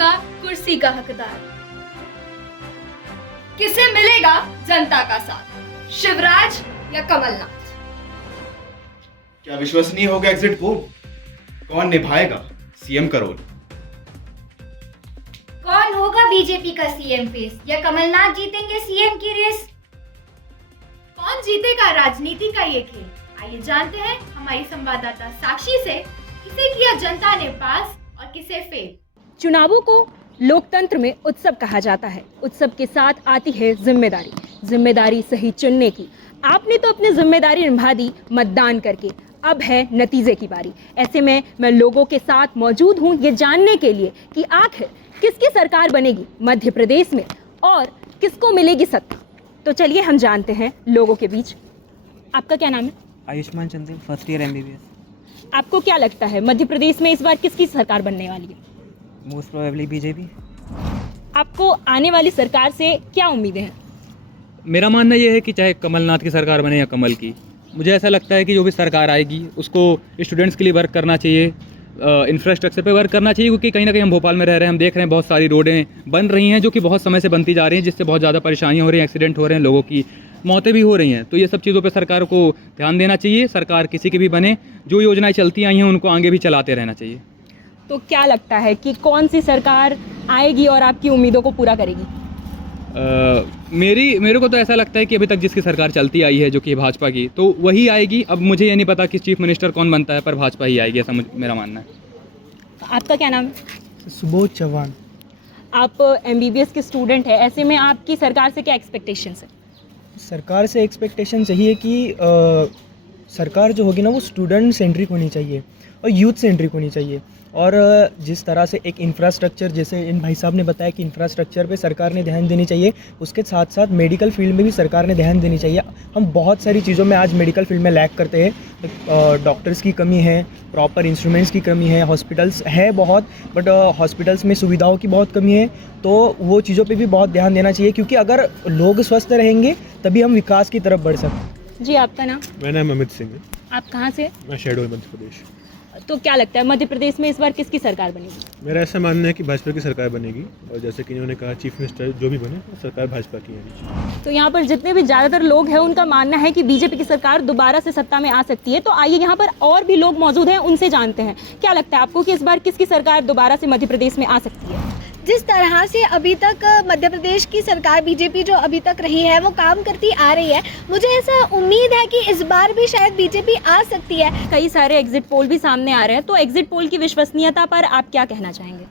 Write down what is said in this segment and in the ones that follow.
होगा कुर्सी का हकदार? किसे मिलेगा जनता का साथ, शिवराज या कमलनाथ? क्या विश्वसनीय होगा एग्जिट पोल? कौन निभाएगा सीएम का रोल? कौन होगा बीजेपी का सीएम फेस, या कमलनाथ जीतेंगे सीएम की रेस? कौन जीतेगा राजनीति का ये खेल? आइए जानते हैं हमारी संवाददाता साक्षी से, किसे किया जनता ने पास और किसे फेल। चुनावों को लोकतंत्र में उत्सव कहा जाता है। उत्सव के साथ आती है जिम्मेदारी, जिम्मेदारी सही चुनने की। आपने तो अपनी जिम्मेदारी निभा दी मतदान करके, अब है नतीजे की बारी। ऐसे में मैं लोगों के साथ मौजूद हूँ ये जानने के लिए कि आखिर किसकी सरकार बनेगी मध्य प्रदेश में और किसको मिलेगी सत्ता। तो चलिए हम जानते हैं लोगों के बीच। आपका क्या नाम है? Ayushman Chandel, first year MBBS। आपको क्या लगता है मध्य प्रदेश में इस बार किसकी सरकार बनने वाली है? Most probably BJP. आपको आने वाली सरकार से क्या उम्मीदें हैं? मेरा मानना ये है कि चाहे कमलनाथ की सरकार बने या कमल की, मुझे ऐसा लगता है कि जो भी सरकार आएगी उसको स्टूडेंट्स के लिए वर्क करना चाहिए, इंफ्रास्ट्रक्चर पे वर्क करना चाहिए, क्योंकि कहीं ना कहीं हम भोपाल में रह रहे हैं, हम देख रहे हैं बहुत सारी रोडें बन रही हैं जो कि बहुत समय से बनती जा रही हैं, जिससे बहुत ज़्यादा परेशानियाँ हो रही हैं, एक्सीडेंट हो रहे हैं, लोगों की मौतें भी हो रही हैं। तो ये सब चीज़ों पे सरकार को ध्यान देना चाहिए। सरकार किसी की भी बने, जो योजनाएं चलती आई हैं उनको आगे भी चलाते रहना चाहिए। तो क्या लगता है कि कौन सी सरकार आएगी और आपकी उम्मीदों को पूरा करेगी? मेरे को तो ऐसा लगता है कि अभी तक जिसकी सरकार चलती आई है जो कि भाजपा की, तो वही आएगी। अब मुझे ये नहीं पता कि चीफ मिनिस्टर कौन बनता है, पर भाजपा ही आएगी, ऐसा मेरा मानना है। आपका क्या नाम है? सुबोध चौहान। आप MBBS के स्टूडेंट हैं, ऐसे में आपकी सरकार से क्या एक्सपेक्टेशंस है? सरकार से एक्सपेक्टेशन चाहिए कि सरकार जो होगी ना वो स्टूडेंट सेंट्रिक होनी चाहिए और यूथ सेंट्रिक होनी चाहिए। और जिस तरह से एक इंफ्रास्ट्रक्चर, जैसे इन भाई साहब ने बताया कि इंफ्रास्ट्रक्चर पे सरकार ने ध्यान देनी चाहिए, उसके साथ साथ मेडिकल फील्ड में भी सरकार ने ध्यान देनी चाहिए। हम बहुत सारी चीज़ों में आज मेडिकल फील्ड में लैग करते हैं। डॉक्टर्स की कमी है, प्रॉपर इंस्ट्रूमेंट्स की कमी है, हॉस्पिटल्स है बहुत, बट हॉस्पिटल्स में सुविधाओं की बहुत कमी है। तो वो चीज़ों पे भी बहुत ध्यान देना चाहिए, क्योंकि अगर लोग स्वस्थ रहेंगे तभी हम विकास की तरफ बढ़ सकते हैं। जी, आपका नाम? मेरा नाम अमित सिंह है। आप कहाँ से? मैं शहडोल मध्य प्रदेश। तो क्या लगता है मध्य प्रदेश में इस बार किसकी सरकार बनेगी? मेरा ऐसा मानना है कि भाजपा की सरकार बनेगी, और जैसे कि इन्होंने कहा चीफ मिनिस्टर जो भी बने सरकार भाजपा की है। तो यहाँ पर जितने भी ज़्यादातर लोग हैं उनका मानना है कि बीजेपी की सरकार दोबारा से सत्ता में आ सकती है। तो आइए यहाँ पर और भी लोग मौजूद हैं, उनसे जानते हैं क्या लगता है आपको कि इस बार किसकी सरकार दोबारा से मध्य प्रदेश में आ सकती है? जिस तरह से अभी तक मध्य प्रदेश की सरकार बीजेपी जो अभी तक रही है वो काम करती आ रही है, मुझे ऐसा उम्मीद है कि इस बार भी शायद बीजेपी आ सकती है। कई सारे एग्जिट पोल भी सामने आ रहे हैं, तो एग्जिट पोल की विश्वसनीयता पर आप क्या कहना चाहेंगे?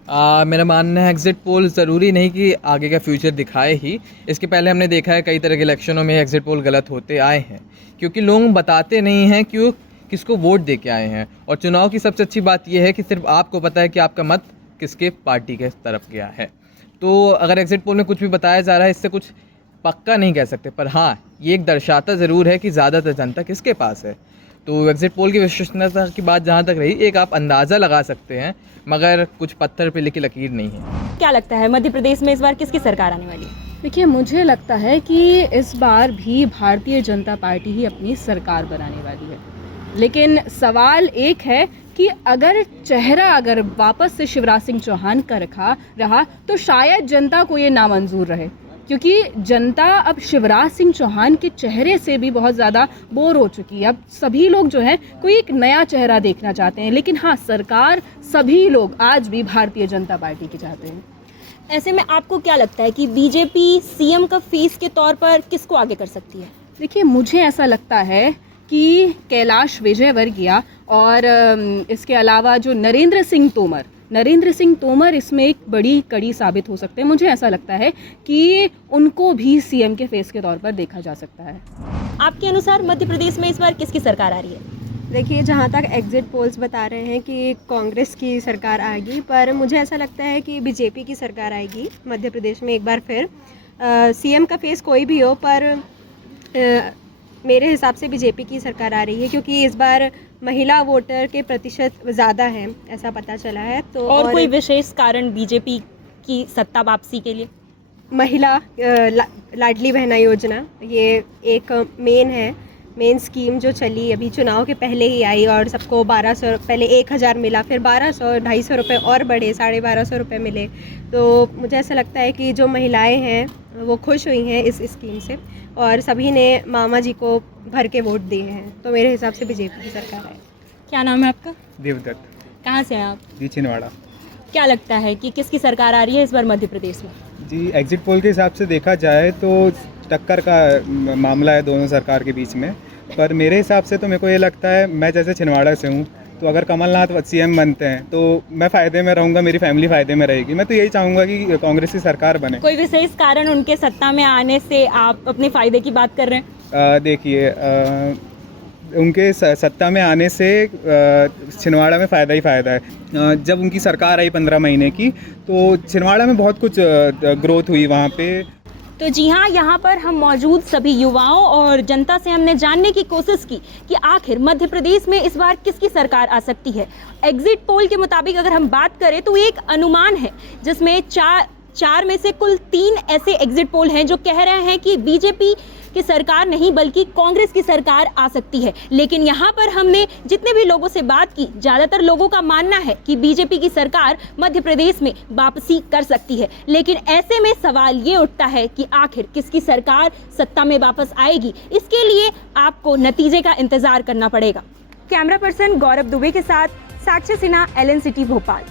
मेरा मानना है एग्जिट पोल ज़रूरी नहीं कि आगे का फ्यूचर दिखाए ही। इसके पहले हमने देखा है कई तरह के इलेक्शनों में एग्जिट पोल गलत होते आए हैं, क्योंकि लोग बताते नहीं हैं कि वो किसको वोट दे के आए हैं। और चुनाव की सबसे अच्छी बात यह है कि सिर्फ आपको पता है कि आपका मत किसके पार्टी के तरफ गया है। तो अगर एग्जिट पोल में कुछ भी बताया जा रहा है, इससे कुछ पक्का नहीं कह सकते, पर हाँ ये एक दर्शाता ज़रूर है कि ज़्यादातर जनता किसके पास है। तो एग्जिट पोल की विश्वसनीयता की बात जहाँ तक रही, एक आप अंदाज़ा लगा सकते हैं, मगर कुछ पत्थर पे लिखी लकीर नहीं है। क्या लगता है मध्य प्रदेश में इस बार किसकी सरकार आने वाली है? देखिए, मुझे लगता है कि इस बार भी भारतीय जनता पार्टी ही अपनी सरकार बनाने वाली है। लेकिन सवाल एक है कि अगर वापस से शिवराज सिंह चौहान का रहा तो शायद जनता को ये नामंजूर रहे, क्योंकि जनता अब शिवराज सिंह चौहान के चेहरे से भी बहुत ज़्यादा बोर हो चुकी है। अब सभी लोग जो है कोई एक नया चेहरा देखना चाहते हैं। लेकिन हाँ, सरकार सभी लोग आज भी भारतीय जनता पार्टी की चाहते हैं। ऐसे में आपको क्या लगता है कि बीजेपी सीएम का फेस के तौर पर किसको आगे कर सकती है? देखिए, मुझे ऐसा लगता है कि कैलाश विजयवर्गीय और इसके अलावा जो नरेंद्र सिंह तोमर इसमें एक बड़ी कड़ी साबित हो सकते हैं। मुझे ऐसा लगता है कि उनको भी सीएम के फेस के तौर पर देखा जा सकता है। आपके अनुसार मध्य प्रदेश में इस बार किसकी सरकार आ रही है? देखिए, जहाँ तक एग्जिट पोल्स बता रहे हैं कि कांग्रेस की सरकार आएगी, पर मुझे ऐसा लगता है कि बीजेपी की सरकार आएगी मध्य प्रदेश में एक बार फिर। सीएम का फेस कोई भी हो, पर मेरे हिसाब से बीजेपी की सरकार आ रही है, क्योंकि इस बार महिला वोटर के प्रतिशत ज़्यादा हैं, ऐसा पता चला है। तो और कोई विशेष कारण बीजेपी की सत्ता वापसी के लिए? महिला लाडली बहना योजना ये एक मेन है मेन स्कीम जो चली अभी चुनाव के पहले ही आई और सबको 1200, पहले 1000 मिला, फिर 1200, 250 रुपये और बढ़े, 1250 रुपये मिले। तो मुझे ऐसा लगता है कि जो महिलाएं हैं वो खुश हुई हैं इस स्कीम से और सभी ने मामा जी को भर के वोट दिए हैं। तो मेरे हिसाब से बीजेपी की सरकार है। क्या नाम है आपका? देवदत्त कहाँ से हैं आप? जी, छिंदवाड़ा। क्या लगता है कि किसकी सरकार आ रही है इस बार मध्य प्रदेश में? जी, एग्जिट पोल के हिसाब से देखा जाए तो टक्कर का मामला है दोनों सरकार के बीच में, पर मेरे हिसाब से तो मेरे को ये लगता है, मैं जैसे छिंदवाड़ा से हूँ, तो अगर कमलनाथ सीएम बनते हैं तो मैं फ़ायदे में रहूँगा, मेरी फैमिली फ़ायदे में रहेगी। मैं तो यही चाहूँगा कि कांग्रेस की सरकार बने। कोई विशेष कारण उनके सत्ता में आने से आप अपने फ़ायदे की बात कर रहे हैं? देखिए, उनके सत्ता में आने से छिंदवाड़ा में फ़ायदा ही फ़ायदा है। जब उनकी सरकार आई 15 महीने की, तो छिंदवाड़ा में बहुत कुछ ग्रोथ हुई वहाँ पे। तो जी हाँ, यहाँ पर हम मौजूद सभी युवाओं और जनता से हमने जानने की कोशिश की कि आखिर मध्य प्रदेश में इस बार किसकी सरकार आ सकती है। एग्जिट पोल के मुताबिक अगर हम बात करें तो एक अनुमान है जिसमें चार में से कुल 3 ऐसे एग्जिट पोल हैं जो कह रहे हैं कि बीजेपी की सरकार नहीं बल्कि कांग्रेस की सरकार आ सकती है। लेकिन यहाँ पर हमने जितने भी लोगों से बात की, ज़्यादातर लोगों का मानना है कि बीजेपी की सरकार मध्य प्रदेश में वापसी कर सकती है। लेकिन ऐसे में सवाल ये उठता है कि आखिर किसकी सरकार सत्ता में वापस आएगी। इसके लिए आपको नतीजे का इंतजार करना पड़ेगा। कैमरा पर्सन गौरव दुबे के साथ साक्षी सिन्हा, LN सिटी भोपाल।